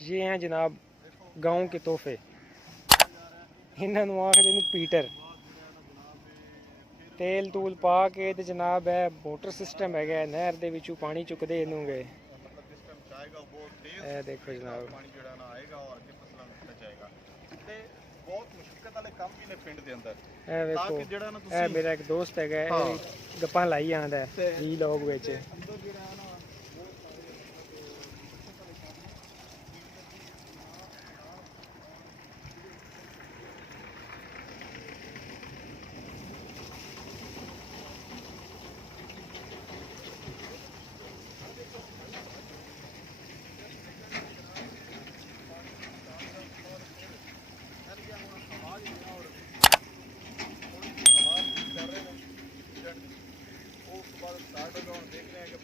ये हैं जनाब गांव के तोहफे। इन्हां नूं आखदे ने पीटर। तेल तूल पा के ते जनाब है मोटर सिस्टम है, नहर दे विचों पानी चुकदे इनू गए। ਇਹ ਦੇਖੋ ਜਨਾਬ ਪਾਣੀ ਜਿਹੜਾ ਨਾ ਆਏਗਾ ਔਰ ਅੱਗੇ ਫਸਲਾਂ ਨੂੰ ਦਿੱਤਾ ਜਾਏਗਾ ਤੇ ਬਹੁਤ ਮੁਸ਼ਕਲ ਵਾਲੇ ਕੰਮ ਵੀ ਨੇ ਪਿੰਡ ਦੇ ਅੰਦਰ। ਇਹ ਵੇਖੋ ਜਿਹੜਾ ਨਾ ਇਹ ਮੇਰਾ ਇੱਕ ਦੋਸਤ ਹੈਗਾ, ਇਹ ਗੱਪਾਂ ਲਾਈ ਆਂਦਾ ਵੀਲੌਗ ਵਿੱਚ। ਅੰਦਰ ਜਿਹੜਾ ਨਾ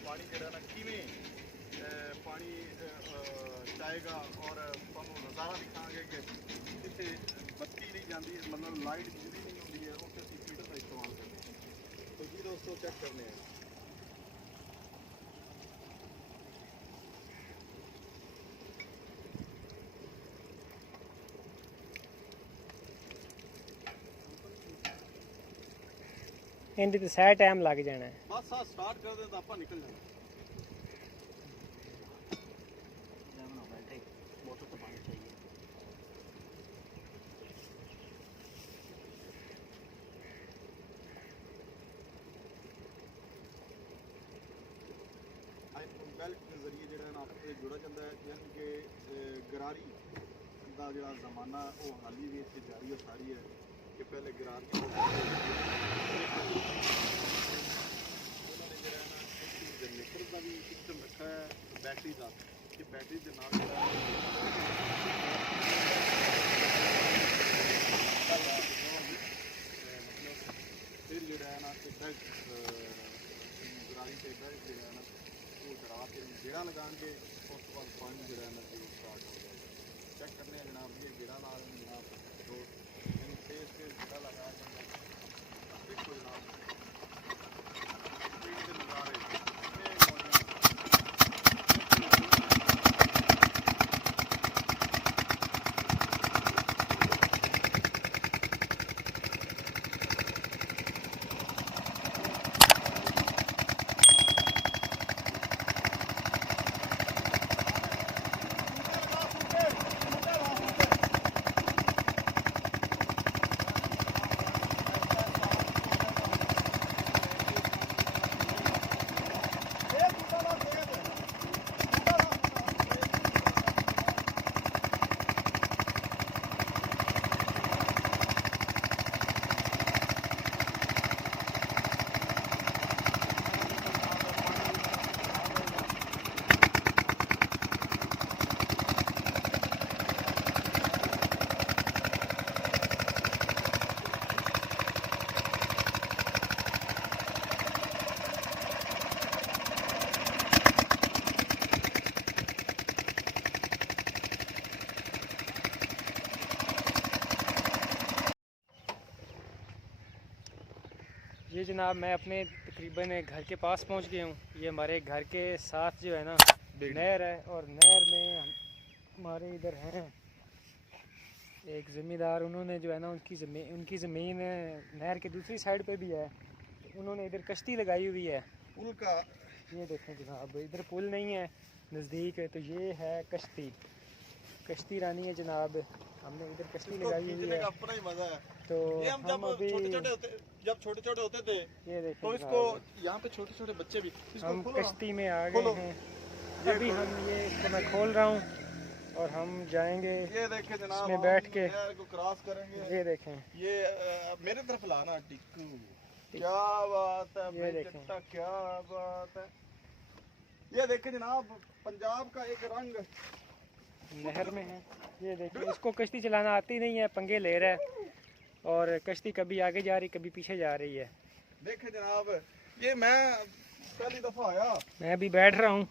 ਪਾਣੀ ਜਿਹੜਾ ਨਾ ਕਿਵੇਂ ਪਾਣੀ ਚਾਹੇਗਾ ਔਰ ਤੁਹਾਨੂੰ ਨਜ਼ਾਰਾ ਦਿਖਾਵਾਂਗੇ ਕਿ ਜਿੱਥੇ ਬੱਤੀ ਨਹੀਂ ਜਾਂਦੀ, ਮਤਲਬ ਲਾਈਟ ਬਿਜਲੀ ਨਹੀਂ ਹੁੰਦੀ ਹੈ, ਉੱਥੇ ਅਸੀਂ ਫੀਡਰ ਦਾ ਇਸਤੇਮਾਲ ਕਰਦੇ ਹਾਂ। तो जी दोस्तों चेक करने हैं। ਇਹਦੇ ਤੇ ਸਹਿ ਟਾਈਮ ਲੱਗ ਜਾਣਾ। बस हाँ स्टार्ट कर दें तो आप निकल जाना। मोटर तो पानी चाहिए। बेल्ट के जरिए जो ना जुड़ा जाता है, यानी कि गरारी का जो जमाना वो हाली भी इतने जारी है सारी है कि पहले गरारी जनरेटर का भी सिस्टम रखा है, बैटरी का कि बैटरी के नाल फिर जो है ना गरारी से बेल्ट जो है ना चढ़ा के जेड़ा लगाएंगे, उस बाद पानी जो है ना स्टार्ट हो जाएगा। चेक करने हैं जनाब, ये जेड़ा ला रहे हैं जनाब, तो इन तेज तेज जेड़ा लगाया जाता है। देखो जनाब स्पीड से नज़ारे ये जनाब मैं अपने तकरीबन घर के पास पहुंच गया हूँ। ये हमारे घर के साथ जो है ना नहर है, और नहर में हमारे इधर हैं एक ज़मींदार, उन्होंने जो है ना उनकी ज़मीन नहर के दूसरी साइड पे भी है, उन्होंने इधर कश्ती लगाई हुई है। पुल का ये देखें जनाब, इधर पुल नहीं है, नज़दीक है, तो ये है कश्ती रानी है जनाब। हमने इधर कश्ती लगाई हुई है। अपना ही मजा है। तो ये हम जब छोटे छोटे होते थे ये देखें तो इसको यहाँ पे छोटे छोटे बच्चे भी हम कश्ती में आ गए हैं। अभी हम ये इसको मैं खोल रहा हूँ और हम जाएंगे, ये देखें जनाब, इसमें बैठ के को क्रॉस करेंगे। ये देखें, ये मेरे तरफ लाना टिक्कू, क्या बात है, ये देखें, क्या बात है। ये देखें जनाब, पंजाब का एक रंग नहर में है। ये देखिए, इसको कश्ती चलाना आती नहीं है, पंगे ले रहा है, और कश्ती कभी आगे जा रही कभी पीछे जा रही है। देखें जनाब, ये मैं पहली दफा आया, मैं भी बैठ रहा हूँ,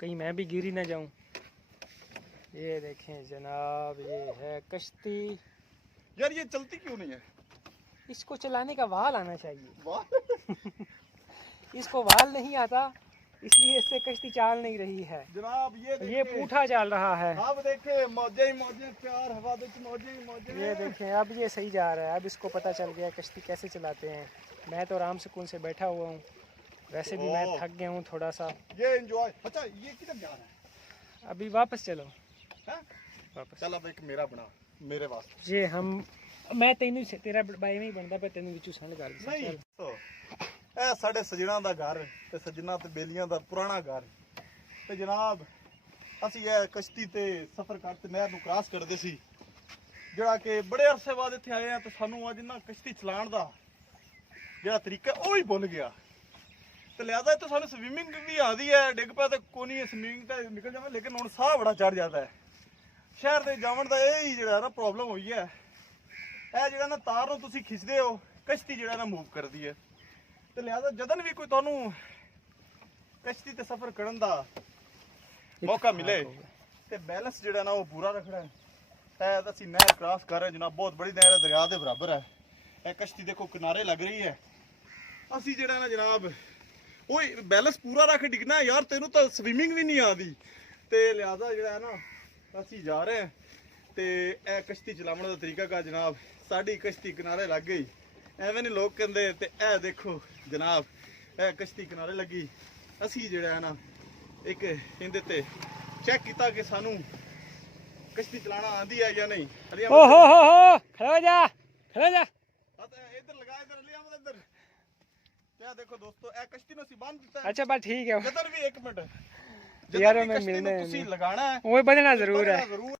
कहीं मैं भी गिर ही ना जाऊँ। ये देखें जनाब, ये है कश्ती। यार ये चलती क्यों नहीं है? इसको चलाने का वाल आना चाहिए। वाह इसको वाल नहीं आता, اس لیے اس سے کشتی چال نہیں رہی ہے. جناب یہ دیکھیں، پوٹھا چل رہا ہے. اب دیکھیں موجے ہی موجے پیار ہوا وچ موجے ہی موجے. یہ دیکھیں اب یہ صحیح جا رہا ہے. اب اس کو پتہ چل گیا کشتی کیسے چلاتے ہیں. میں تو آرام سکون سے بیٹھا ہوا ہوں. ویسے بھی میں تھک گیا ہوں تھوڑا سا. یہ انجوائے. اچھا یہ کدھر جا رہا ہے؟ ابھی واپس چلو. ہاں واپس چل اب ایک میرا بنا میرے واسطے. جی ہم میں تینوں سے تیرا بائی نہیں بنتا پہ تینوں وچوں سنڈ کر دیں. ਨਹੀਂ ਇਹ ਸਾਡੇ ਸਜਣਾ ਦਾ ਘਰ ਤੇ ਸਜਣਾ ਤੇ ਬੇਲੀਆਂ ਦਾ ਪੁਰਾਣਾ ਘਰ ਤੇ ਜਨਾਬ ਅਸੀਂ ਇਹ ਕਸ਼ਤੀ ਤੇ ਸਫ਼ਰ ਕਰਦੇ ਨਹਿਰ ਨੂੰ ਕ੍ਰਾਸ ਕਰਦੇ ਸੀ ਜਿਹੜਾ ਕਿ ਬੜੇ ਅਰਸੇ ਬਾਅਦ ਇੱਥੇ ਆਏ ਆ ਤੇ ਸਾਨੂੰ ਅੱਜ ਨਾ ਕਸ਼ਤੀ ਚਲਾਉਣ ਦਾ ਜਿਹੜਾ ਤਰੀਕਾ ਉਹ ਹੀ ਭੁੱਲ ਗਿਆ ਤੇ ਲਿਆਦਾ ਇੱਥੇ ਸਾਨੂੰ ਸਵਿਮਿੰਗ ਵੀ ਆਦੀ ਹੈ ਡਿੱਗ ਪਿਆ ਤੇ ਕੋਈ ਨਹੀਂ ਸਵਿਮਿੰਗ ਤਾਂ ਨਿਕਲ ਜਾਵੇ ਲੇਕਿਨ ਹੁਣ ਸਾਹ ਬੜਾ ਚੜ ਜਾਂਦਾ ਹੈ ਸ਼ਹਿਰ ਦੇ ਜਾਵਣ ਦਾ ਇਹ ਹੀ ਜਿਹੜਾ ਨਾ ਪ੍ਰੋਬਲਮ ਹੋਈ ਹੈ ਇਹ ਜਿਹੜਾ ਨਾ ਤਾਰ ਨੂੰ ਤੁਸੀਂ ਖਿੱਚਦੇ ਹੋ ਕਸ਼ਤੀ ਜਿਹੜਾ ਨਾ ਮੂਵ ਕਰਦੀ ਹੈ ਤੇ ਲਿਆਦਾ ਜਦੋਂ ਵੀ ਕੋਈ ਤੁਹਾਨੂੰ ਕਸ਼ਤੀ ਤੇ ਸਫ਼ਰ ਕਰਨ ਦਾ ਮੌਕਾ ਮਿਲੇ ਤੇ ਬੈਲੈਂਸ ਜਿਹੜਾ ਨਾ ਉਹ ਪੂਰਾ ਰੱਖਣਾ ਹੈ ਇਹ ਅਸੀਂ ਨਹਿਰ ਕ੍ਰਾਸ ਕਰ ਰਹੇ ਜਨਾਬ ਬਹੁਤ ਬੜੀ ਨਹਿਰ ਹੈ ਦਰਿਆ ਦੇ ਬਰਾਬਰ ਹੈ ਇਹ ਕਸ਼ਤੀ ਦੇਖੋ ਕਿਨਾਰੇ ਲੱਗ ਰਹੀ ਹੈ ਅਸੀਂ ਜਿਹੜਾ ਨਾ ਜਨਾਬ ਉਹ ਬੈਲੈਂਸ ਪੂਰਾ ਰੱਖ ਡਿੱਗਣਾ ਯਾਰ ਤੈਨੂੰ ਤਾਂ ਸਵਿਮਿੰਗ ਵੀ ਨਹੀਂ ਆਦੀ ਤੇ ਲਿਆਦਾ ਜਿਹੜਾ ਹੈ ਨਾ ਅਸੀਂ ਜਾ ਰਹੇ ਹਾਂ ਤੇ ਇਹ ਕਸ਼ਤੀ ਚਲਾਉਣ ਦਾ ਤਰੀਕਾ ਕਾ ਜਨਾਬ ਸਾਡੀ ਕਸ਼ਤੀ ਕਿਨਾਰੇ ਲੱਗ ਗਈ ਐਵੇਂ ਨਹੀਂ ਲੋਕ ਕਹਿੰਦੇ ਤੇ ਇਹ ਦੇਖੋ ਜਨਾਬ ਇਹ ਕਸ਼ਤੀ ਕਿਨਾਰੇ ਲੱਗੀ ਅਸੀਂ ਜਿਹੜਾ ਹੈ ਨਾ ਇੱਕ ਇਹਦੇ ਤੇ ਚੈੱਕ ਕੀਤਾ ਕਿ ਸਾਨੂੰ ਕਸ਼ਤੀ ਚਲਾਉਣਾ ਆਂਦੀ ਹੈ ਜਾਂ ਨਹੀਂ ਓ ਹੋ ਖੜੋ ਜਾ ਇੱਧਰ ਲਗਾ ਇੱਧਰ ਅਲੀ ਅਹਿਮਦ ਇੱਧਰ ਤੇ ਦੇਖੋ ਦੋਸਤੋ ਇਹ ਕਸ਼ਤੀ ਨੂੰ ਅਸੀਂ ਬੰਨ ਦਿੱਤਾ ਅੱਛਾ ਬਸ ਠੀਕ ਹੈ ਜਦੋਂ ਵੀ 1 ਮਿੰਟ ਯਾਰ ਜਦੋਂ ਮੈਂ ਕਸ਼ਤੀ ਨੂੰ ਮਿਲਣਾ ਤੁਸੀਂ ਲਗਾਣਾ ਹੈ ਉਹ ਬਦਲਣਾ ਜ਼ਰੂਰ ਹੈ ਜ਼ਰੂਰ